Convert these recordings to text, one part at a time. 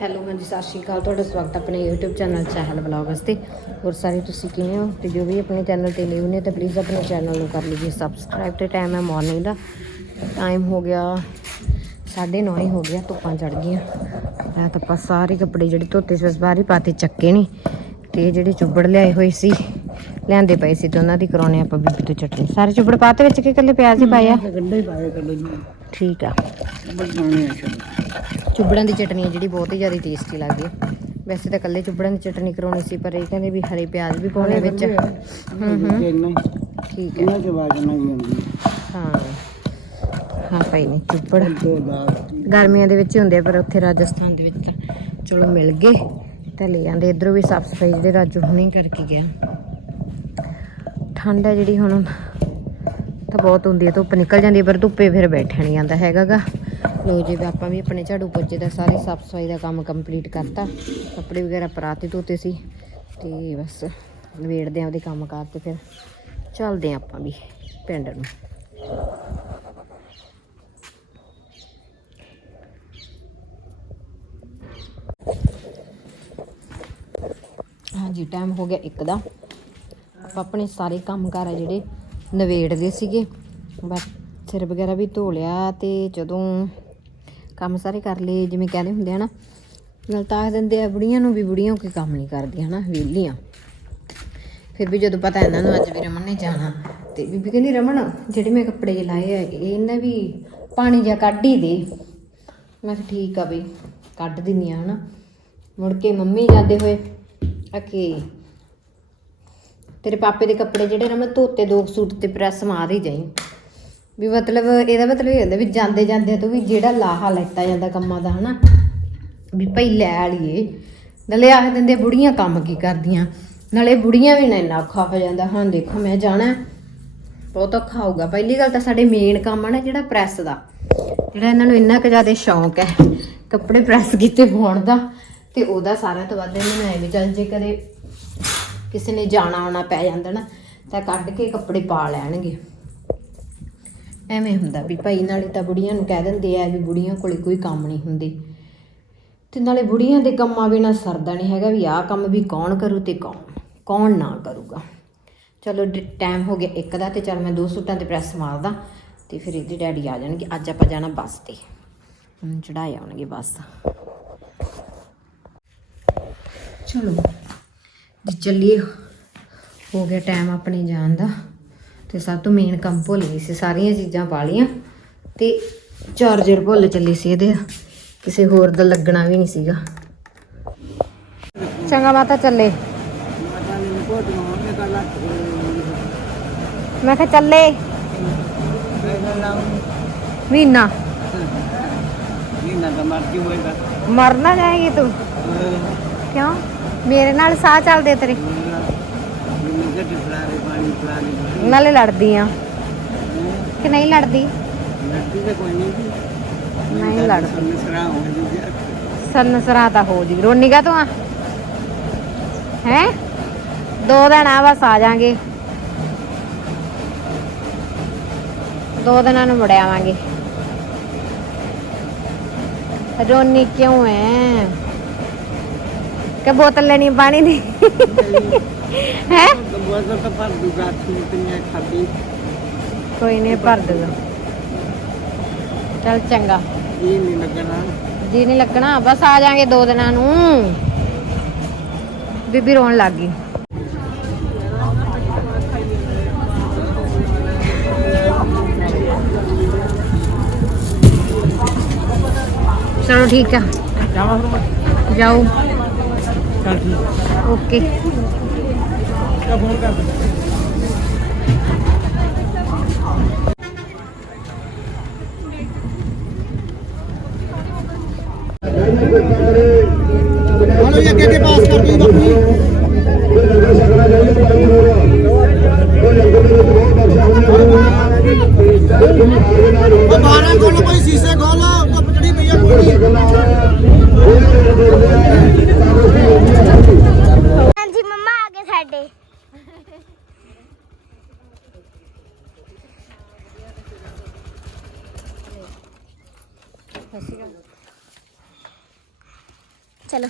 Hello, ਹਾਂਜੀ, ਸਤਿ ਸ਼੍ਰੀ ਅਕਾਲ। ਤੁਹਾਡਾ ਸਵਾਗਤ ਆਪਣੇ YouTube ਚੈਨਲ ਚਾਹਲ ਵਲੌਗਸ ਵਾਸਤੇ ਹੋਰ ਸਾਰੇ ਤੁਸੀਂ ਕਿਵੇਂ ਹੋ? ਤੇ ਜੋ ਵੀ ਆਪਣੇ ਚੈਨਲ ਤੇ ਨਿਊ ਨੇ, ਤਾਂ ਪਲੀਜ਼ ਆਪਣੇ ਚੈਨਲ ਨੂੰ ਕਰ ਲਈਏ ਸਬਸਕ੍ਰਾਈਬ ਤੇ ਟਾਈਮ ਹੈ ਮਾਰਨਿੰਗ ਦਾ। ਟਾਈਮ ਹੋ ਗਿਆ 9:30 ਹੀ ਹੋ ਗਿਆ, ਧੁੱਪਾਂ ਚੜ ਗਈਆਂ। ਮੈਂ ਆਪਾਂ ਸਾਰੇ ਕੱਪੜੇ ਜਿਹੜੇ ਧੋਤੇ ਸੀ ਬਾਹਰ ਹੀ ਪਾਤੇ, ਚੱਕੇ ਨੇ ਤੇ ਜਿਹੜੇ ਚੁੱਬੜ ਲਿਆਏ ਹੋਏ ਸੀ, ਲਿਆਂਦੇ ਪਏ ਸੀ ਤੇ ਉਹਨਾਂ ਦੀ ਕਰਾਉਣੇ ਆਪਾਂ ਬੀਬੀ ਤੋਂ ਚਟਨੀ। ਸਾਰੇ ਚੁੱਬੜ ਪਾਤੇ ਵਿੱਚ ਕਿ ਇਕੱਲੇ ਪਿਆਜ਼ ਹੀ ਪਾਇਆ ਗੰਡੇ ਹੀ ਪਾਏ ਕੱਲੇ ਠੀਕ ਆ। ਬਣਾਉਣੇ ਆ ਚੁੱਬੜਾਂ ਦੀ ਚਟਨੀ ਹੈ ਜਿਹੜੀ ਬਹੁਤ ਹੀ ਜ਼ਿਆਦਾ ਟੇਸਟੀ ਲੱਗਦੀ ਹੈ ਵੈਸੇ ਤਾਂ ਇਕੱਲੇ ਚੁੱਬੜਾਂ ਦੀ ਚਟਨੀ ਕਰਾਉਣੀ ਸੀ ਪਰ ਇਹ ਕਹਿੰਦੇ ਵੀ ਹਰੇ ਪਿਆਜ਼ ਵੀ ਪਾਉਣੇ ਵਿੱਚ। ਹੂੰ ਹੂੰ ਠੀਕ ਹੈ ਇਹਨਾਂ ਚ ਆਵਾਜ਼ ਨਾ ਵੀ ਆਉਂਦੀ। ਹਾਂ। ਹਾਂ ਭਾਈ ਨੇ ਚੁੱਬੜ। ਦੋ ਗਰਮੀਆਂ ਦੇ ਵਿੱਚ ਹੁੰਦੇ ਪਰ ਉੱਥੇ ਰਾਜਸਥਾਨ ਦੇ ਵਿੱਚ ਤਾਂ ਚਲੋ ਮਿਲ ਗਏ। ਤਾਂ ਲੈ ਜਾਂਦੇ ਇਧਰੋਂ ਵੀ ਸਾਫ਼ ਸਫ਼ਾਈ ਜਿਹੜੇ ਰਾਜੂ ਹੁਣੀ ਕਰਕੇ ਗਿਆ। ਠੰਡ ਹੈ ਜਿਹੜੀ ਹੁਣ। ਤਾਂ ਬਹੁਤ ਹੁੰਦੀ ਹੈ, ਧੁੱਪ ਨਿਕਲ ਜਾਂਦੀ ਹੈ, ਪਰ ਧੁੱਪੇ ਫਿਰ ਬੈਠਿਆ ਨਹੀਂ ਜਾਂਦਾ ਹੈਗਾਗਾ। ਲੋ ਜੀ ਆਪਾਂ ਵੀ ਆਪਣੇ ਝਾੜੂ ਪੋਚੇ ਦਾ ਸਾਰੇ ਸਾਫ਼ ਸਫ਼ਾਈ ਦਾ ਕੰਮ ਕੰਪਲੀਟ ਕਰਤਾ। ਕੱਪੜੇ ਵਗੈਰਾ ਪਰਾਤੇ ਧੋਤੇ ਸੀ, ਤੇ ਬਸ ਨਵੇੜਦੇ ਆਂ ਉਹਦੇ ਕੰਮ ਕਾਰ ਤੇ ਫਿਰ ਚੱਲਦੇ ਆਂ ਆਪਾਂ ਵੀ ਪਿੰਡ ਨੂੰ। ਹਾਂਜੀ ਟਾਈਮ ਹੋ ਗਿਆ ਇੱਕ ਦਾ। ਆਪਾਂ ਆਪਣੇ ਸਾਰੇ ਕੰਮ ਕਾਰ ਆ ਜਿਹੜੇ ਨਵੇੜਦੇ ਸੀਗੇ। ਬਸ ਸਿਰ ਵਗੈਰਾ ਵੀ ਧੋ ਲਿਆ ਤੇ ਜਦੋਂ ਕੰਮ ਸਾਰੇ ਕਰ ਲਏ, ਜਿਵੇਂ ਕਹਿੰਦੇ ਹੁੰਦੇ ਆ ਨਾ, ਨਾਲ ਤਾਂ ਦਿੰਦੇ ਆ, ਬੁੜੀਆਂ ਨੂੰ ਵੀ ਬੁੜੀਆਂ ਕੋਈ ਕੰਮ ਨਹੀਂ ਕਰਦੀਆਂ ਹਨਾ, ਵਿਹਲੀਆਂ। ਫਿਰ ਵੀ ਜਦੋਂ ਪਤਾ ਇਹਨਾਂ ਨੂੰ ਅੱਜ ਵੀ ਰਮਨ ਨੇ ਜਾਣਾ, ਤੇ ਬੀਬੀ ਕਹਿੰਦੀ, ਰਮਨ, ਜਿਹੜੇ ਮੈਂ ਕੱਪੜੇ ਜਿਹੇ ਲਾਏ ਆ, ਇਹਨਾਂ ਵੀ ਪਾਣੀ ਜਾਂ ਕੱਢ ਹੀ ਦੇ। ਮੈਂ ਕਿਹਾ, ਠੀਕ ਆ ਬਈ, ਕੱਢ ਦਿੰਨੀ ਆ ਹਨਾ। ਮੁੜ ਕੇ ਮੰਮੀ ਜਾਂਦੇ ਹੋਏ ਅਕੇ ਤੇਰੇ ਪਾਪੇ ਦੇ ਕੱਪੜੇ ਜਿਹੜੇ ਨਾ ਮੈਂ ਧੋਤੇ ਦੋ ਸੂਟ ਤੇ ਪ੍ਰੈਸ ਮਾਰ ਹੀ ਜਾਈ। ਵੀ ਮਤਲਬ ਇਹਦਾ ਮਤਲਬ ਇਹ ਹੁੰਦਾ ਵੀ ਜਾਂਦੇ ਜਾਂਦੇ ਤੋਂ ਵੀ ਜਿਹੜਾ ਲਾਹਾ ਲੈਤਾ ਜਾਂਦਾ ਕੰਮਾਂ ਦਾ, ਹਨਾ? ਵੀ ਭਈ ਲੈ ਲਈਏ। ਨਾਲੇ ਆਖ ਦਿੰਦੇ ਬੁੜੀਆਂ ਕੰਮ ਕੀ ਕਰਦੀਆਂ? ਨਾਲੇ ਬੁੜੀਆਂ ਵੀ ਨਾ ਇੰਨਾ ਔਖਾ ਹੋ ਜਾਂਦਾ। ਹਾਂ, ਦੇਖੋ, ਮੈਂ ਜਾਣਾ। ਬਹੁਤ ਔਖਾ ਹੋਊਗਾ। ਪਹਿਲੀ ਗੱਲ ਤਾਂ ਸਾਡੇ ਮੇਨ ਕੰਮ ਆ ਨਾ ਜਿਹੜਾ ਪ੍ਰੈਸ ਦਾ। ਜਿਹੜਾ ਇਹਨਾਂ ਨੂੰ ਇੰਨਾ ਕੁ ਜ਼ਿਆਦਾ ਸ਼ੌਂਕ ਹੈ ਕੱਪੜੇ ਪ੍ਰੈਸ ਕੀਤੇ ਪਾਉਣ ਦਾ। ਤੇ ਉਹਦਾ ਸਾਰਿਆਂ ਤੋਂ ਵੱਧ ਇਹਨਾਂ ਨੂੰ ਐਵੇਂ ਚੱਲ ਜੇ ਕਦੇ ਕਿਸੇ ਨੇ ਜਾਣਾ ਆਉਣਾ ਪੈ ਜਾਂਦਾ ਨਾ, ਤਾਂ ਕੱਢ ਕੇ ਕੱਪੜੇ ਪਾ ਲੈਣਗੇ। ਐਵੇਂ ਹੁੰਦਾ ਵੀ ਭਾਈ ਨਾਲੇ ਤਾਂ ਬੁੜੀਆਂ ਨੂੰ ਕਹਿ ਦਿੰਦੇ ਆ ਵੀ ਬੁੜੀਆਂ ਕੋਲੇ ਕੋਈ ਕੰਮ ਨਹੀਂ ਹੁੰਦੇ। ਤੇ ਨਾਲੇ ਬੁੜੀਆਂ ਦੇ ਕੰਮਾਂ ਬਿਨਾ ਸਰਦਾ ਨਹੀਂ ਹੈਗਾ ਵੀ ਆਹ ਕੰਮ ਵੀ ਕੌਣ ਕਰੂ ਤੇ ਕੌਣ ਕੌਣ ਨਾ ਕਰੂਗਾ। ਚਲੋ ਟਾਈਮ ਹੋ ਗਿਆ ਇੱਕ ਦਾ ਤੇ ਚਲ ਮੈਂ ਦੋ ਸੂਟਾਂ ਤੇ ਪ੍ਰੈਸ ਮਾਰਦਾ ਤੇ ਫਿਰ ਇਹਦੇ ਡੈਡੀ ਆ ਜਾਣਗੇ। ਅੱਜ ਆਪਾਂ ਜਾਣਾ ਬੱਸ ਤੇ। ਹੁਣ ਚੜਾਏ ਆਉਣਗੇ ਬੱਸ। ਚਲੋ। ਜੀ ਚੱਲੀਏ। ਹੋ ਗਿਆ ਟਾਈਮ ਆਪਣੇ ਜਾਣ ਦਾ ਤੇ ਸਭ ਤੋਂ ਮੇਨ ਕੰਮ ਭੁੱਲ ਗਈ ਸੀ ਸਾਰੀਆਂ ਚੀਜ਼ਾਂ ਪਾ ਲੀਆਂ ਤੇ ਚਾਰਜਰ ਭੁੱਲ ਚੱਲੀ ਸੀ ਇਹਦੇ। ਕਿਸੇ ਹੋਰ ਦਾ ਲੱਗਣਾ ਵੀ ਨਹੀਂ ਸੀਗਾ। ਚੰਗਾ ਮਾਤਾ ਚੱਲੇ। ਮੈਂ ਕਿਹਾ ਚੱਲੇ। ਮਹੀਨਾ। ਇਹ ਨਾ ਤਾਂ ਮਰਜ਼ੀ ਹੋਏਗਾ ਮਰਨਾ ਜਾਏਗੀ ਤੂੰ? ਕਿਉਂ? ਮੇਰੇ ਨਾਲ ਸਾਹ ਚੱਲਦੇ ਤੇਰੇ? ਨਾਲੇ ਲੜਦੀ ਆ। ਕਿ ਨਹੀਂ ਲੜਦੀ? ਲੱਗੀ ਤਾਂ ਕੋਈ ਨਹੀਂ ਨਹੀਂ ਲੜਦੀ। ਸਰਾ ਤਾਂ ਹੋ ਜੀ। ਰੋਣੀ ਕਾ ਤੂੰ ਆ? ਹੈ? ਦੋ ਦਿਨ ਆ ਬਸ ਆ ਜਾਾਂਗੇ। ਦੋ ਦਿਨਾਂ ਨੂੰ ਮੁੜ ਆਵਾਂਗੇ। ਰੋਣੀ ਕਿਉਂ ਹੈ ਕਿ ਬੋਤਲ ਲੈਣੀ ਹੈ ਪਾਣੀ ਦੀ। ਹੈ? ਬੋਤਲ ਤਾਂ ਪਰ ਦੂਗਾ ਤੀਆਂ ਖਾਦੀ ਕੋਈ ਨਹੀਂ, ਭਰ ਦੂਗਾ ਚਲ ਚੰਗਾ। ਇਹ ਨਹੀਂ ਲੱਗਣਾ ਜੀ ਨਹੀਂ ਲੱਗਣਾ, ਬਸ ਆ ਜਾਾਂਗੇ ਦੋ ਦਿਨਾਂ ਨੂੰ। ਬੀਬੀ ਰੋਣ ਲੱਗ ਗਈ। ਚਲੋ ਠੀਕ ਆ। ਜਾਓ। ਚੱਲ ਠੀਕ ਓਕੇ। ਕਿਆ ਫੋਨ ਕਰ ਦੇ ਹਲੋ ਜੀ ਅੱਗੇ ਅੱਗੇ ਪਾਸ ਕਰ ਦਿਓ ਬਾਪੂ ਉਹ ਬਾਰਾਂ ਖੋਲੋ ਭਾਈ ਸ਼ੀਸ਼ੇ ਖੋਲੋ ਧੁੱਪ ਚੜੀ ਪਈ ਆ ਪੂਰੀ ਹਾਂਜੀ ਮੰਮਾ ਆ ਗਏ ਸਾਡੇ ਚਲੋ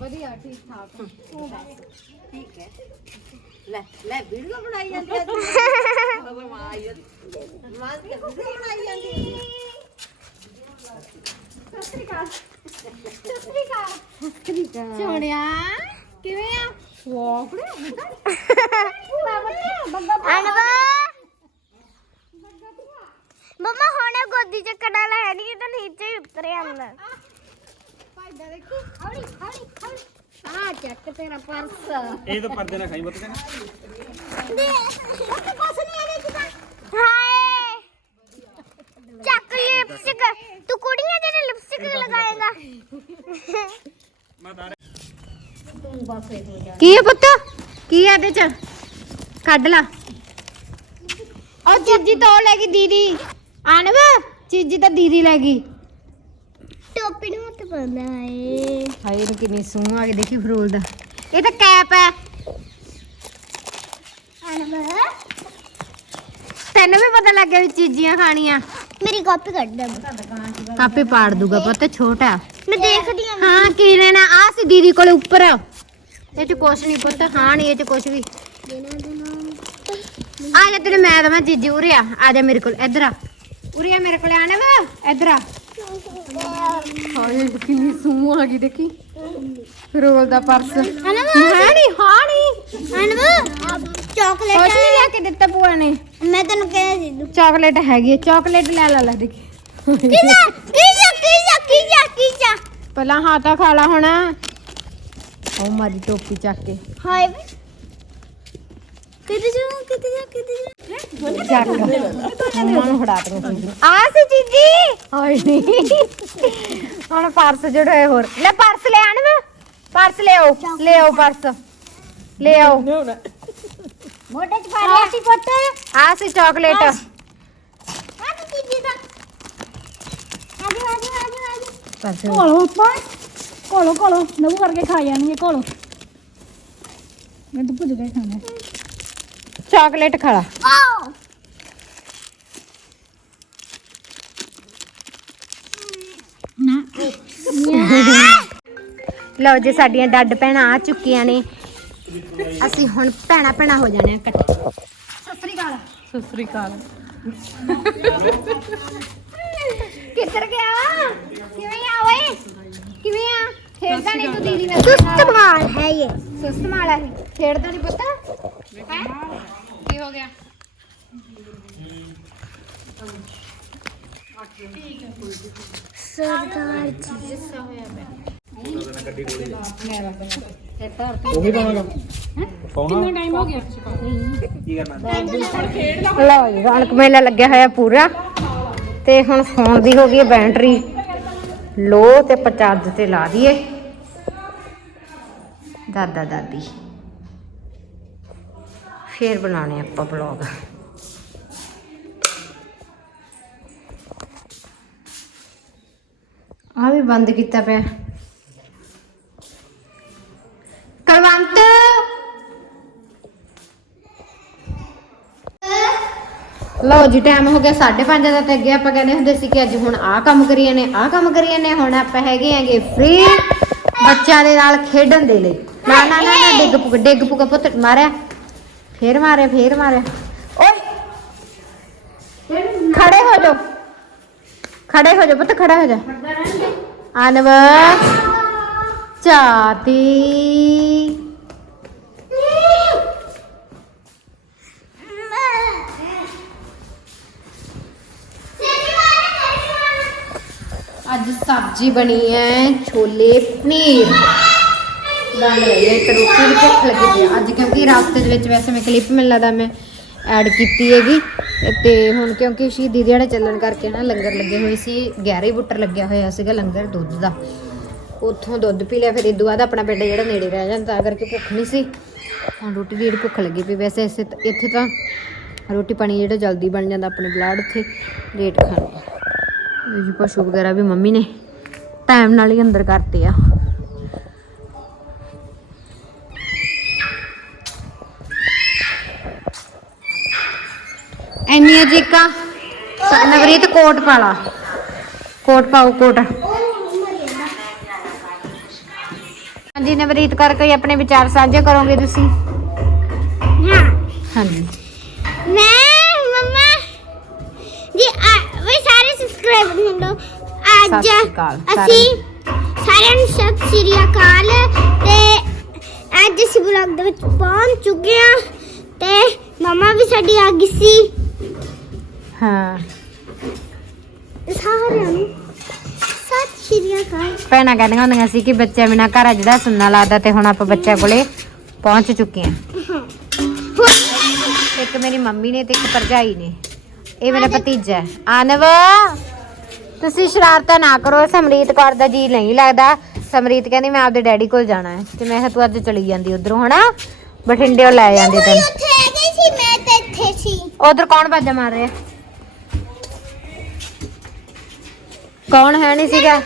ਵਧੀਆ ਠੀਕ ਠਾਕ ਠੀਕ ਹੈ। ਲੈ ਲੈ ਵੀਡੀਓ ਬਣਾਈ ਜਾਂਦੀ ਹੈ ਮਾਂ ਦੀ ਵੀਡੀਓ ਬਣਾਈ ਜਾਂਦੀ ਹੈ ਸੋਹਣਿਆ ਕਿਵੇਂ ਆ? ਵਾਹ ਅਨਵਾ ਮਮਾ ਹੁਣੇ ਗੋਦੀ ਚ ਕੜਾ ਹੈ ਨਹੀਂ ਤਾਂ ਨੀਚੇ ਹੀ ਉਤਰੇ ਅੰਦਰ ਫਾਇਦਾ ਦੇਖੀ ਹੌਲੀ ਹੌਲੀ ਹੌਲੀ ਆ ਚੱਕ ਤੇਰਾ ਪਰਸ ਇਹ ਤਾਂ ਪਰਦੇ ਨਾਲ ਖਾਈ ਮਤ ਦੇ ਕੁਛ ਨਹੀਂ ਇਹਦੇ ਚ ਤਾਂ ਹਾਏ ਚੱਕ ਲਿਪਸਟਿਕ ਤੂੰ ਕੁੜੀਆਂ ਜਿਹੜੇ ਲਿਪਸਟਿਕ ਲਗਾਏਗਾ ਕੀ ਹੈ ਪੁੱਤ ਕੀ ਹੈ ਇਹਦੇ ਚ ਕੱਢ ਲਾ ਉਹ ਚੀਜੀ ਤੋਂ ਲੈ ਗਈ ਦੀਦੀ ਆਣਵ ਚੀਜੀ ਤਾਂ ਦੀਦੀ ਲੈ ਗਈ। ਟੋਪੀ ਨੂੰ ਹੱਥ ਪਾਉਂਦਾ ਏ। ਹਾਏ ਇਹਨੂੰ ਕਿੰਨੀ ਸੂਹ ਆ ਕੇ ਦੇਖੀ ਫਰੂਲ ਦਾ। ਇਹ ਤਾਂ ਕੈਪ ਹੈ। ਅਨਵਾ। ਤੈਨੂੰ ਵੀ ਪਤਾ ਲੱਗ ਗਿਆ ਵੀ ਚੀਜ਼ੀਆਂ ਖਾਣੀਆਂ। ਮੇਰੀ ਕਾਪੀ ਕੱਢ ਦੇ। ਕਾਪੇ ਪਾੜ ਦੂਗਾ ਪੁੱਤ ਛੋਟਾ। ਮੈਂ ਦੇਖਦੀ ਹਾਂ। ਹਾਂ ਕੀ ਲੈਣਾ? ਆ ਸੀ ਦੀਦੀ ਕੋਲੇ ਉੱਪਰ। ਇਹ ਚ ਕੁਛ ਨਹੀਂ ਪੁੱਤ ਹਾਂ ਨਹੀਂ ਇਹ ਚ ਕੁਛ ਵੀ। ਆ ਜਾ ਤੈਨੂੰ ਮੈਂ ਦਵਾਂ ਚੀਜ਼ੀ ਉਰੇ ਆ। ਆ ਜਾ ਮੇਰੇ ਕੋਲ ਇੱਧਰ ਆ। ਉਰੇ ਆ ਮੇਰੇ ਕੋਲ ਆਣਾ ਵਾ ਇੱਧਰ ਆ। ਹਾਏ ਕਿੰਨੀ ਸੂਹ ਆ ਗਈ ਦੇਖੀ। ਰੋਲ ਦਾ ਪਰਸ। ਹੈ ਨਹੀਂ ਹਾਂ ਨਹੀਂ ਅਨਵਾ ਚਾਕਲੇਟ ਕੁਛ ਨਹੀਂ ਲਿਆ ਕੇ ਦਿੱਤਾ ਭੂਆ ਨੇ। ਮੈਂ ਤੈਨੂੰ ਕਹਿ ਸੀ। ਚਾਕਲੇਟ ਹੈਗੀ ਹੈ ਚਾਕਲੇਟ ਲੈ ਲਾ ਲੈ ਦੇਖੀ। ਕੀਜਾ ਕੀਜਾ ਕੀਜਾ ਕੀਜਾ ਕੀਜਾ ਪਹਿਲਾਂ ਹਾਤਾ ਖਾ ਲਾ ਹੁਣ। ਉਹ ਮਾਰੀ ਟੋਪੀ ਚੱਕ ਕੇ। ਹਾਏ ਵੇ ਕਿਤੇ ਜਾ ਕਿਤੇ ਜਾ ਕਿਤੇ ਜਾ ਮੰਮਾ ਨੂੰ ਫੜਾ ਤੀ ਆ ਸੀ ਚੀਜੀ ਹਾਏ ਨਹੀਂ ਹੁਣ ਪਰਸ ਜੜੇ ਹੋਰ ਲੈ ਪਰਸ ਲੈ ਆਣ ਵੇ ਪਰਸ ਲੈ ਆਓ ਪਰਸ ਲੈ ਮੋਢੇ ਚ ਪਾ ਲਿਆ ਸੀ ਪੁੱਤ ਆ ਸੀ ਚਾਕਲੇਟ ਆ ਤੂੰ ਕੀਜੀ ਦਾ ਆਜੋ ਆਜੋ ਆਜੋ ਆਜੋ ਪਰਸ ਕੋਲੋ ਪਾ ਕੋਲੋ ਕੋਲੋ ਨਵੂ ਕਰਕੇ ਖਾ ਜਾਣਗੇ ਕੋਲੋ ਮੈਂ ਤਾਂ ਭੁੱਜ ਗਿਆ ਖਾਣਾ। ਚਾਕਲੇਟ ਖਾ ਲਾ ਆਓ ਲਓ ਜੀ ਸਾਡੀਆਂ ਡੱਡ ਭੈਣਾਂ ਆ ਚੁੱਕੀਆਂ ਨੇ। ਅਸੀਂ ਹੁਣ ਭੈਣਾ ਭੈਣਾ ਹੋ ਜਾਣੇ ਆ ਇਕੱਠੇ। ਸਤਿ ਸ੍ਰੀ ਅਕਾਲ। ਕਿੱਧਰ ਗਿਆ ਕਿਵੇਂ ਆ ਓਏ? ਕਿਵੇਂ ਆ? ਖੇਡਦਾ ਨਹੀਂ ਤੂੰ ਦੀਦੀ ਨਾਲ। ਸੁਸਤ ਮਾਲ ਹੈ ਇਹ। ਸੁਸਤ ਮਾਲਾ ਹੈ ਖੇਡਦਾ ਨਹੀਂ ਪਤਾ? ਹੈ? ਕੀ ਹੋ ਗਿਆ? ਸਰਦਾਰ ਜੀ ਉਹ ਵੀ ਪਾਵਾਂਗਾ ਪਾਉਣਾ? ਟਾਈਮ ਹੋ ਗਿਆ? ਕੀ ਕਰਨਾ? ਲਓ ਜੀ ਰੌਣਕ ਮੇਲਾ ਲੱਗਿਆ ਹੋਇਆ ਪੂਰਾ। ਤੇ ਹੁਣ ਫੋਨ ਦੀ ਹੋ ਗਈ ਹੈ ਬੈਟਰੀ। ਲੋ ਤੇ ਚਾਰਜ ਤੇ ਲਾ ਦਈਏ। ਦਾਦਾ ਦਾਦੀ। ਫੇਰ ਬਣਾਉਣੇ ਆਪਾਂ ਬਲੌਗ ਆ ਵੀ ਬੰਦ ਕੀਤਾ ਪਿਆ। ਕਲਵੰਤ! ਲਓ ਜੀ ਟਾਈਮ ਹੋ ਗਿਆ 5:30 ਦਾ ਤੇ ਅੱਗੇ ਆਪਾਂ ਕਹਿੰਦੇ ਹੁੰਦੇ ਸੀ ਕਿ ਅੱਜ ਹੁਣ ਆਹ ਕੰਮ ਕਰੀਏ ਨੇ, ਆਹ ਕੰਮ ਕਰੀਏ ਨੇ, ਹੁਣ ਆਪਾਂ ਹੈਗੇ ਆਂਗੇ ਫ੍ਰੀ ਬੱਚਿਆਂ ਦੇ ਨਾਲ ਖੇਡਣ ਦੇ ਲਈ। ਨਾ ਨਾ ਨਾ, ਡਿੱਗ ਪੁੱਗ ਡਿੱਗ ਪੁੱਗ ਪੁੱਤ, ਮਾਰਿਆ। ਫੇਰ ਮਾਰਿਆ ਫੇਰ ਮਾਰਿਆ ਓਏ ਖੜੇ ਹੋ ਜਾਓ ਖੜੇ ਹੋ ਜਾਓ ਪੁੱਤ ਖੜਾ ਹੋ ਜਾ ਅਨਵ ਚਾਤੀ ਅੱਜ ਸਬਜ਼ੀ ਬਣੀ ਹੈ ਛੋਲੇ ਪਨੀਰ ਬਣ ਰਹੀ ਹੈ, ਇੱਕ ਰੋਟੀ ਵੀ ਭੁੱਖ ਲੱਗੀ ਪਈ ਹੈ। ਅੱਜ ਕਿਉਂਕਿ ਰਸਤੇ ਦੇ ਵਿੱਚ ਵੈਸੇ ਮੈਂ ਕਲਿੱਪ ਮੈਨੂੰ ਦਾ ਮੈਂ ਐਡ ਕੀਤੀ ਹੈਗੀ। ਤੇ ਹੁਣ ਕਿਉਂਕਿ ਸ਼ਹੀਦੀ ਦਿਹਾੜਾ ਚੱਲਣ ਕਰਕੇ ਨਾ ਲੰਗਰ ਲੱਗੇ ਹੋਏ ਸੀ 11 ਬੁੱਟਰ ਲੱਗਿਆ ਹੋਇਆ ਸੀਗਾ ਲੰਗਰ ਦੁੱਧ ਦਾ। ਉੱਥੋਂ ਦੁੱਧ ਪੀ ਲਿਆ, ਫਿਰ ਇਦੋਂ ਬਾਅਦ ਆਪਣਾ ਪਿੰਡ ਜਿਹੜਾ ਨੇੜੇ ਰਹਿ ਜਾਂਦਾ, ਤਾਂ ਕਰਕੇ ਭੁੱਖ ਨਹੀਂ ਸੀ। ਹੁਣ ਰੋਟੀ ਦੀ ਜਿਹੜੀ ਭੁੱਖ ਲੱਗੀ ਪਈ, ਵੈਸੇ ਇਸੇ ਇੱਥੇ ਤਾਂ ਰੋਟੀ ਪਾਣੀ ਜਿਹੜਾ ਜਲਦੀ ਬਣ ਜਾਂਦਾ ਆਪਣੇ ਬਲਾੜ ਇੱਥੇ ਲੇਟ ਖਾਣ। ਆ ਜੀ ਪਸ਼ੂ ਵਗੈਰਾ ਵੀ ਮੰਮੀ ਨੇ ਟਾਈਮ ਨਾਲ ਹੀ ਅੰਦਰ ਕਰਤੇ ਆ। ਐਨੀ ਅਜੀਕਾ ਨਵਰੀਤ ਕੋਟ ਪਾ ਲਾ। ਕੋਟ ਪਾਓ ਕੋਟ। ਹਾਂਜੀ ਨਵਰੀਤ ਕਰ ਕੋਈ ਆਪਣੇ ਵਿਚਾਰ ਸਾਂਝੇ ਕਰੋਗੇ ਤੁਸੀਂ? ਹਾਂ। ਹਾਂਜੀ। ਮੈਂ ਮੰਮਾ ਜੀ ਆ- ਵੀ ਸਾਰੇ ਸਬਸਕ੍ਰਾਈਬਰ ਨੂੰ ਲਓ। ਅੱਜ ਸਤਿ ਸ਼੍ਰੀ ਅਕਾਲ ਸਾਰਿਆਂ ਅਸੀਂ ਸਾਰਿਆਂ ਨੂੰ ਸਤਿ ਸ਼੍ਰੀ ਅਕਾਲ। ਤੇ ਅੱਜ ਅਸੀਂ ਵਲੌਗ ਦੇ ਵਿੱਚ ਪਹੁੰਚ ਚੁੱਕੇ ਹਾਂ। ਤੇ ਮਮਾ ਵੀ ਸਾਡੀ ਆ ਗਈ ਸੀ। ਹਾਂ। ਸਾਰਿਆਂ ਨੂੰ ਸਤਿ ਸ਼੍ਰੀ ਅਕਾਲ। ਭੈਣਾਂ ਕਹਿੰਦੀਆਂ ਹੁੰਦੀਆਂ ਸੀ ਕਿ ਬੱਚੇ ਬਿਨਾ ਘਰ ਜਿਹੜਾ ਸੁੰਨਾ ਲੱਗਦਾ ਤੇ ਹੁਣ ਆਪਾਂ ਬੱਚਿਆਂ ਕੋਲੇ ਪਹੁੰਚ ਚੁੱਕੇ ਹਾਂ। ਇੱਕ ਮੇਰੀ ਮੰਮੀ ਨੇ ਤੇ ਇੱਕ ਭਰਜਾਈ ਨੇ। ਇਹ ਮੇਰਾ ਭਤੀਜਾ ਹੈ। ਆਨਵ ਤੁਸੀਂ ਸ਼ਰਾਰਤਾਂ ਨਾ ਕਰੋ ਸਮਰੀਤ ਕੌਰ ਦਾ ਜੀ ਨਹੀਂ ਲੱਗਦਾ। ਸਮਰੀਤ ਕਹਿੰਦੀ ਮੈਂ ਆਪਦੇ ਡੈਡੀ ਕੋਲ ਜਾਣਾ ਹੈ ਤੇ ਮੈਂ ਕਿਹਾ ਤੂੰ ਅੱਜ ਚਲੀ ਜਾਂਦੀ ਉਧਰੋਂ ਹਨਾ? ਬਠਿੰਡੇੋਂ ਲੈ ਜਾਂਦੇ ਤੈਨੂੰ। ਉੱਥੇ ਆ ਗਈ ਸੀ ਮੈਂ ਤਾਂ ਇੱਥੇ ਸੀ। ਉਧਰ ਕੌਣ ਬਾਜਾ ਮਾਰ ਰਿਹਾ? ਕੌਣ ਹੈ ਨਹੀਂ ਸੀਗਾ?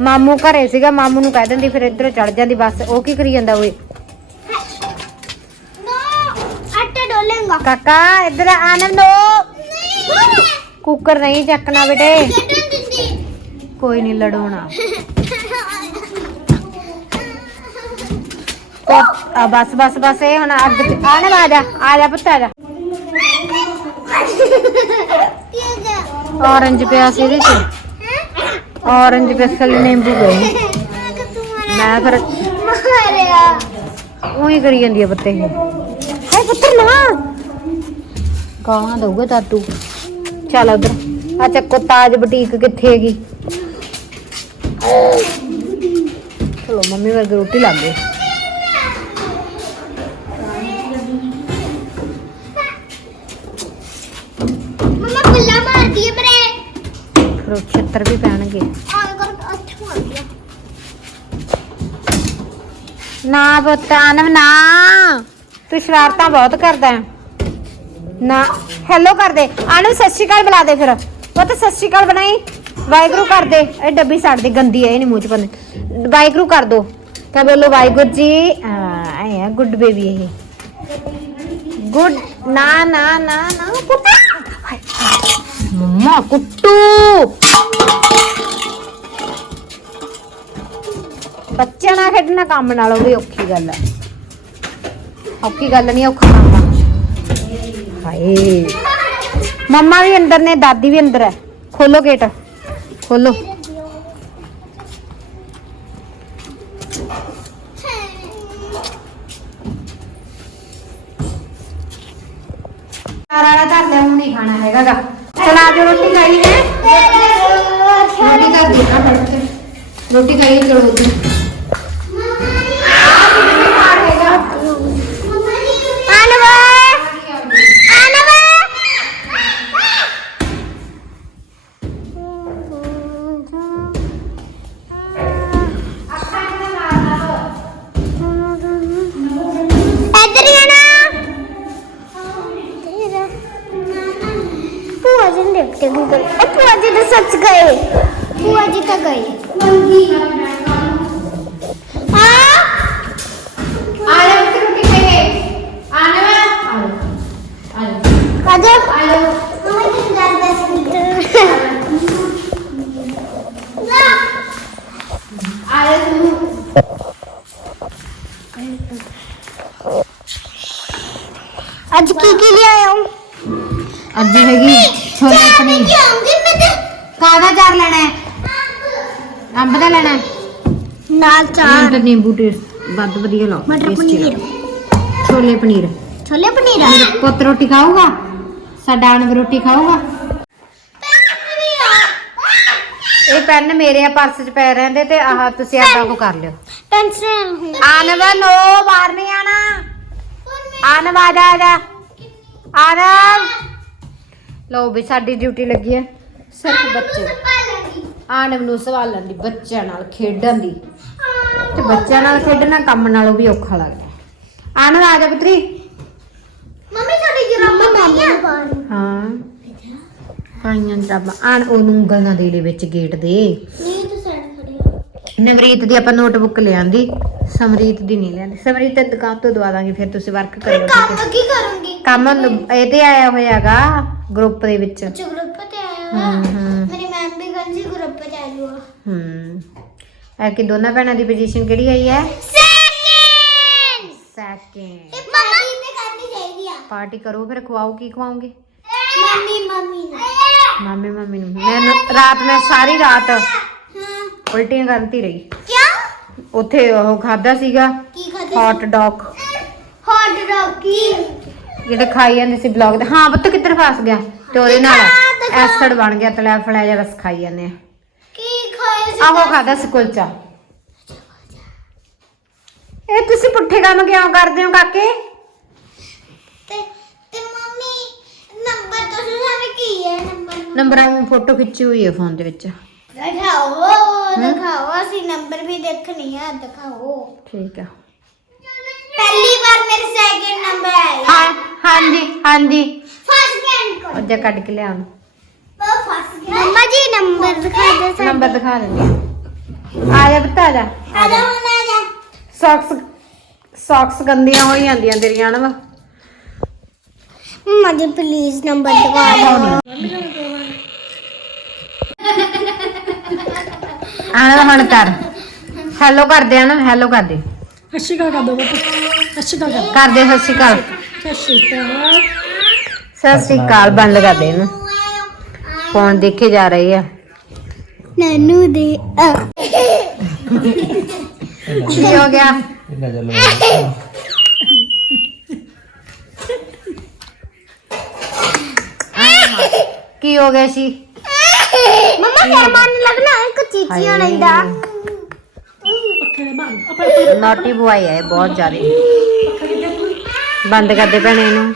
ਮਾਮੂ ਘਰੇ ਸੀਗਾ ਮਾਮੂ ਨੂੰ ਕਹਿ ਦਿੰਦੀ ਫਿਰ ਇੱਧਰ ਚੜ ਜਾਂਦੀ ਬੱਸ। ਉਹ ਕੀ ਕਰੀ ਜਾਂਦਾ ਓਏ? ਨੋ ਆਟਾ ਡੋਲੇਗਾ। ਕਾਕਾ ਇੱਧਰ ਆਨੰਦ ਨੋ। ਕੁੱਕਰ ਨਹੀਂ ਚੱਕਣਾ ਬੇਟੇ। ਕੋਈ ਨਹੀਂ ਲੜੋਣਾ ਆ ਬਸ ਬਸ ਬਸ ਇਹ ਹੁਣ ਅੱਗ ਤੇ ਆਨੰਦ ਆ ਜਾ ਆ ਜਾ ਪੁੱਤ ਆ ਜਾ। ਔਰੰਜ ਪਿਆ ਸੀ ਇਹਦੇ ਚ। ਔਰੰਜ ਪਿਆ ਸੀ ਨਿੰਬੂ ਪਏ ਮੈਂ ਫਿਰ ਮਾਰਿਆ ਉਹੀ ਕਰੀ ਜਾਂਦੀ ਆ ਪੱਤੇ ਇਹ ਹਾਏ ਪੁੱਤਰ ਨਾ ਗਾਲਾਂ ਦਊਗਾ ਦਾਦੂ ਚੱਲ ਉਧਰ ਆ ਚੱਕੋ ਤਾਜ ਬੁਟੀਕ ਕਿੱਥੇ ਹੈਗੀ ਚਲੋ ਮੰਮੀ ਵਰਗੀ ਰੋਟੀ ਲੱਗ ਗਈ ਮਮਾ ਬੱਲਾ ਮਾਰਦੀ ਹੈ ਬਰੇ ਫਿਰ ਉਹ ਛਿੱਤਰ ਵੀ ਪੈਣਗੇ। ਨਾ ਪੁੱਤ ਆਨਵ ਨਾ। ਤੂੰ ਸ਼ਰਾਰਤਾਂ ਬਹੁਤ ਕਰਦਾ ਹੈ। ਨਾ ਹੈਲੋ ਕਰ ਦੇ। ਆਨਵ ਸਤਿ ਸ਼੍ਰੀ ਅਕਾਲ ਬੁਲਾ ਦੇ ਫਿਰ। ਪੁੱਤ ਸਤਿ ਸ਼੍ਰੀ ਅਕਾਲ ਬਣਾਈ। ਵਾਹਿਗੁਰੂ ਕਰ ਦੇ। ਇਹ ਡੱਬੀ ਛੱਡ ਦੇ ਗੰਦੀ ਹੈ ਇਹ ਨਹੀਂ ਮੂੰਹ ਚ ਪਾਉਂਦੇ। ਵਾਹਿਗੁਰੂ ਕਰ ਦੋ। ਕਹ ਬੋਲੋ ਵਾਹਿਗੁਰੂ ਜੀ। ਆਏ ਆ ਗੁੱਡ ਬੇਬੀ ਇਹ। ਗੁੱਡ ਨਾ ਨਾ ਨਾ ਨਾ ਪੁੱਤ। ਮੰਮਾ ਕੁੱਟੂ ਬੱਚਿਆਂ ਨਾਲ ਖੇਡਣਾ ਕੰਮ ਨਾਲੋਂ ਵੀ ਔਖੀ ਗੱਲ ਹੈ ਔਖੀ ਗੱਲ ਨਹੀਂ ਔਖਾ ਕੰਮ ਆ। ਹਾਏ। ਮੰਮਾ ਵੀ ਅੰਦਰ ਨੇ, ਦਾਦੀ ਵੀ ਅੰਦਰ ਹੈ ਖੋਲੋ ਗੇਟ ਖੋਲੋ। ਸਾਰਾ ਧਰ ਲੈ ਹੁਣ ਨਹੀਂ ਖਾਣਾ ਹੈਗਾਗਾ। ਚਲਾ ਜੋ ਰੋਟੀ ਖਾਈ ਹੈ ਰੋਟੀ ਕਰ ਦੇ ਆ ਫੜ ਕੇ ਰੋਟੀ ਭੂਆ ਜੀ ਨੇ ਦੇਖਤੇ ਗੂਗਲ ਉਹ ਭੂਆ ਜੀ ਤਾਂ ਸੱਚ ਗਏ। ਭੂਆ ਜੀ ਤਾਂ ਗਏ ਹਾਂ ਆ ਜਾ ਪੁੱਤ ਰੋਟੀ ਖਾਈਏ ਆਨੇ ਵਾ ਆ ਜਾ ਕਾਜਾ ਆਲੋ ਮੈਂ ਕਿਸ ਗੱਲ ਦੱਸ ਆ ਜਾ ਤੂੰ ਅੱਜ ਕੀ ਕੀ ਲਿਆਇਆ ਹੂੰ ਅੱਜ ਹੈਗੀ ਛੋਲੇ ਪਨੀਰ ਕੀ ਆਉਂਗੀ ਮੈਂ ਤੇ ਕਾਹਦਾ ਚਾਰ ਲੈਣਾ ਹੈ? ਅੰਬ ਦਾ ਲੈਣਾ ਹੈ? ਨਾਲ ਮੈਨੂੰ ਤਾਂ ਨਿੰਬੂ ਟੇਸਟ ਵੱਧ ਵਧੀਆ ਲੱਗਦਾ ਮਟਰ ਪਨੀਰ। ਛੋਲੇ ਪਨੀਰ। ਛੋਲੇ ਪਨੀਰ ਮੇਰੇ ਪੁੱਤ ਰੋਟੀ ਖਾਊਗਾ? ਸਾਡਾ ਅਣਬ ਰੋਟੀ ਖਾਊਗਾ? ਇਹ ਪੈਨ ਮੇਰੇ ਆ ਪਰਸ 'ਚ ਪੈ ਰਹਿੰਦੇ ਤੇ ਆਹ ਤੁਸੀਂ ਆਪਦਾ ਕੋ ਕਰ ਲਿਓ। ਪੈਨਸਲ ਹੂੰ ਆਨਵ ਨੋ ਬਾਹਰ ਨਹੀਂ ਆਣਾ। ਆਨਵ ਆ ਜਾ ਆ ਜਾ। ਲਓ ਵੀ ਸਾਡੀ ਡਿਊਟੀ ਲੱਗੀ ਹੈ। ਸਿਰਫ ਬੱਚੇ ਆਨਵ ਨੂੰ ਸਵਾਲਣ ਦੀ ਬੱਚਿਆਂ ਨਾਲ ਖੇਡਣ ਦੀ। ਤੇ ਬੱਚਿਆਂ ਨਾਲ ਖੇਡਣਾ ਕੰਮ ਨਾਲੋਂ ਵੀ ਔਖਾ ਲੱਗਦਾ। ਆਨਵ ਆ ਜਾ ਪੁੱਤਰੀ। ਮੰਮੀ ਤੁਹਾਡੀ ਜਰਾਬਾਂ ਪਾਈਆਂ। ਹਾਂ। ਪਾਈਆਂ ਜਰਾਬਾਂ। ਆਣ ਉਹਨੂੰ ਉਂਗਲ ਨਾ ਦੇ ਦੇ ਵਿੱਚ ਗੇਟ ਦੇ। ਨਹੀਂ ਤੂੰ ਸਾਈਡ ਖੜੀ ਨਵਰੀਤ ਦੀ ਆਪਾਂ ਨੋਟਬੁੱਕ ਲਿਆਂਦੀ ਸਮਰੀਤ ਦੀ ਨਹੀਂ ਲਿਆਂਦੀ। ਸਮਰੀਤ ਤੇ ਦੁਕਾਨ ਤੋਂ ਦਵਾ ਦਾਂਗੇ ਫਿਰ ਤੁਸੀਂ ਵਰਕ ਹੈ? ਕੰਮ ਕੀ ਕਰੂੰਗੀ? ਕੰਮ ਇਹ ਤੇ ਆਇਆ ਹੋਇਆਗਾ ਗਰੁੱਪ ਦੇ ਵਿੱਚ। ਚ ਗਰੁੱਪ ਤੇ? ਵਾ ਹੂੰ। ਮੇਰੀ ਮੈਮ ਵੀ ਕਹਿੰਦੀ ਗਰੁੱਪ ਚ ਆ ਜੂਗਾ ਹੂੰ। ਐ ਕਿ ਦੋਨਾਂ ਭੈਣਾਂ ਦੀ ਪੋਜੀਸ਼ਨ ਕਿਹੜੀ ਆਈ ਹੈ? ਸੈਕਿੰਡ ਸੈਕਿੰਡ ਤੇ ਮੰਮਾ ਦੀ ਤੇ ਕਰਨੀ ਚਾਹੀਦੀ ਆ। ਪਾਰਟੀ ਕਰੋ ਫਿਰ ਖਵਾਓ ਕੀ ਖਵਾਓਗੇ? ਮੰਮੀ ਮੰਮੀ ਨੂੰ। ਮਾਮੇ ਮੰਮੀ ਨੂੰ। ਮੈਂ ਰਾਤ ਮੈਂ ਸਾਰੀ ਰਾਤ ਉਲਟੀਆਂ ਕਰਦੀ ਰਹੀ। ਕਿਆ ਉੱਥੇ ਉਹ ਖਾਦਾ ਸੀਗਾ ਕੀ ਖਾਦੇ ਹੌਟ ਡੌਗ ਹੌਟ ਡੌਗ ਕੀ? ਜਿਹੜੇ ਖਾਈ ਜਾਂਦੇ ਸੀ ਬਲੌਗ ਤੇ। ਹਾਂ ਪੁੱਤ ਕਿੱਧਰ ਫਸ ਗਿਆ? ਤੇ ਉਹਦੇ ਨਾਲ। ਐਸਿਡ ਬਣ ਗਿਆ ਤਲਿਆ ਫਲਿਆ ਜਿਹਾ ਬਸ ਖਾਈ ਜਾਂਦੇ ਆ। ਕੀ ਖਾਏ ਸੀ ਆਹੋ ਖਾਦਾ ਸੀ ਕੁਲਚਾ। ਇਹ ਤੁਸੀਂ ਪੁੱਠੇ ਕੰਮ ਕਿਉਂ ਕਰਦੇ ਹੋ ਕਾਕੇ? ਤੇ ਤੇ ਮੰਮੀ ਨੰਬਰ ਦੱਸੋ ਸਾਨੂੰ ਕੀ ਹੈ ਨੰਬਰ ਨੰਬਰਾਂ ਨੂੰ ਫੋਟੋ ਖਿੱਚੀ ਹੋਈ ਹੈ ਫੋਨ ਦੇ ਵਿੱਚ। ਦਿਖਾਓ ਦਿਖਾਓ ਅਸੀਂ ਨੰਬਰ ਵੀ ਦੇਖਣੀ ਆ ਦਿਖਾਓ। ਠੀਕ ਆ। ਪਹਿਲੀ ਵਾਰ ਮੇਰੇ ਸੈਕਿੰਡ ਨੰਬਰ ਆਇਆ। ਹਾਂ ਹਾਂਜੀ ਹਾਂਜੀ। ਫਸਟ ਗੇਮ ਕੋ ਉਹ ਜਾ ਕੱਢ ਕੇ ਲਿਆ ਉਹ ਫਸਟ ਗੇਮ ਮੰਮਾ ਜੀ ਨੰਬਰ ਦਿਖਾ ਦੇ ਸਾਡੇ ਨੰਬਰ ਦਿਖਾ ਦਿੰਦੀ ਆ ਆ ਜਾ ਆ ਜਾ। ਆ ਜਾ ਹੁਣ ਆ ਜਾ। ਸੌਕਸ ਸੌਕਸ ਗੰਦੀਆਂ ਹੋਈ ਜਾਂਦੀਆਂ ਤੇਰੀਆਂ ਨਾ ਮੰਮਾ ਜੀ ਪਲੀਜ਼ ਨੰਬਰ ਦਿਖਾ ਦਿਓ। ਆਣਾ ਹੁਣ ਕਰ ਹੈਲੋ ਕਰਦੇ ਆ ਨਾ ਹੈਲੋ ਕਰਦੇ ਅੱਛੀ ਕਾ ਕਰ ਦੋ ਬੱਤ ਅੱਛੀ ਕਾ ਕਰ ਕਰਦੇ ਸਤਿ ਸ਼੍ਰੀ ਅਕਾਲ। ਸਤਿ ਸ਼੍ਰੀ ਅਕਾਲ। ਸਤਿ ਸ਼੍ਰੀ ਅਕਾਲ। ਬੰਦ ਕਰ ਦੇ ਇਹਨੂੰ। ਫੋਨ ਦੇਖੇ ਜਾ ਰਹੇ ਆ। ਨਨੂ ਦੇ ਆ। ਕੀ ਹੋ ਗਿਆ? ਕੀ ਹੋ ਗਿਆ ਸੀ? ਮੰਮਾ ਮਨ ਲੱਗਣਾ ਇੱਕ ਚੀਚੀਆਂ ਲੈਂਦਾ ਨੋਟੀ ਬੁਆਈ ਹੈ ਬਹੁਤ ਜ਼ਿਆਦਾ। ਬੰਦ ਕਰਦੇ ਭੈਣੇ ਇਹਨੂੰ।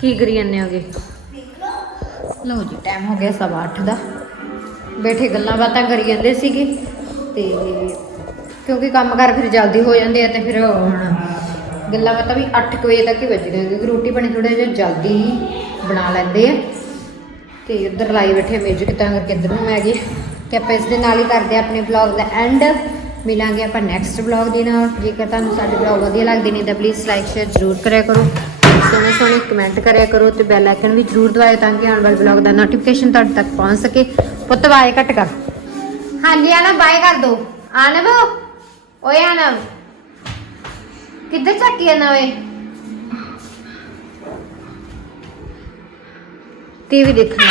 ਕੀ ਕਰੀ ਜਾਂਦੇ ਹੋਗੇ? ਲਓ ਜੀ ਟਾਈਮ ਹੋ ਗਿਆ ਸਵਾ ਅੱਠ ਦਾ। ਬੈਠੇ ਗੱਲਾਂ ਬਾਤਾਂ ਕਰੀ ਜਾਂਦੇ ਸੀਗੇ। ਤੇ ਕਿਉਂਕਿ ਕੰਮ ਕਰ ਫਿਰ ਜਲਦੀ ਹੋ ਜਾਂਦੇ ਆ ਤੇ ਫਿਰ ਹੁਣ ਗੱਲਾਂ ਬਾਤਾਂ ਵੀ 8 ਕੁ ਵਜੇ ਤੱਕ ਹੀ ਵੱਜਦੀਆਂ ਕਿਉਂਕਿ ਰੋਟੀ ਪਾਣੀ ਥੋੜਾ ਜਿਹਾ ਜਲਦੀ ਹੀ ਬਣਾ ਲੈਂਦੇ ਆ। ਤੇ ਉਧਰ ਲਾਈ ਬੈਠੇ ਮਿਊਜ਼ਿਕ ਤਾਂ ਕਰਕੇ ਇੱਧਰ ਨੂੰ ਮੈਂ ਗਈ। ਤੇ ਆਪਾਂ ਇਸ ਦੇ ਨਾਲ ਹੀ ਕਰਦੇ ਆ ਆਪਣੇ ਵਲੌਗ ਦਾ ਐਂਡ ਮਿਲਾਂਗੇ ਆਪਾਂ ਨੈਕਸਟ ਵਲੌਗ ਦੇ ਨਾਲ। ਜੇਕਰ ਤੁਹਾਨੂੰ ਸਾਡੇ ਵਲੌਗ ਵਧੀਆ ਲੱਗਦੇ ਨੇ ਤਾਂ ਪਲੀਜ਼ ਲਾਈਕ ਸ਼ੇਅਰ ਜ਼ਰੂਰ ਕਰਿਆ ਕਰੋ। ਸੋਹਣੇ ਸੋਹਣੇ ਕਮੈਂਟ ਕਰਿਆ ਕਰੋ ਤੇ ਬੈਲ ਆਈਕਨ ਵੀ ਜ਼ਰੂਰ ਦਬਾਇਓ ਤਾਂ ਕਿ ਆਉਣ ਵਾਲੇ ਵਲੌਗ ਦਾ ਨੋਟੀਫਿਕੇਸ਼ਨ ਤੁਹਾਡੇ ਤੱਕ ਪਹੁੰਚ ਸਕੇ। ਪੁੱਤ ਬਾਏ ਕੱਟ ਕਰ। ਹਾਂਜੀ ਆਨਵ ਬਾਏ ਕਰ ਦੋ। ਆਨਵ, ਓਏ ਆਨਵ। ਕਿੱਧਰ ਚੱਕੀ ਜਾਂਦਾ ਓਏ ਟੀਵੀ ਦੇਖਣਾ।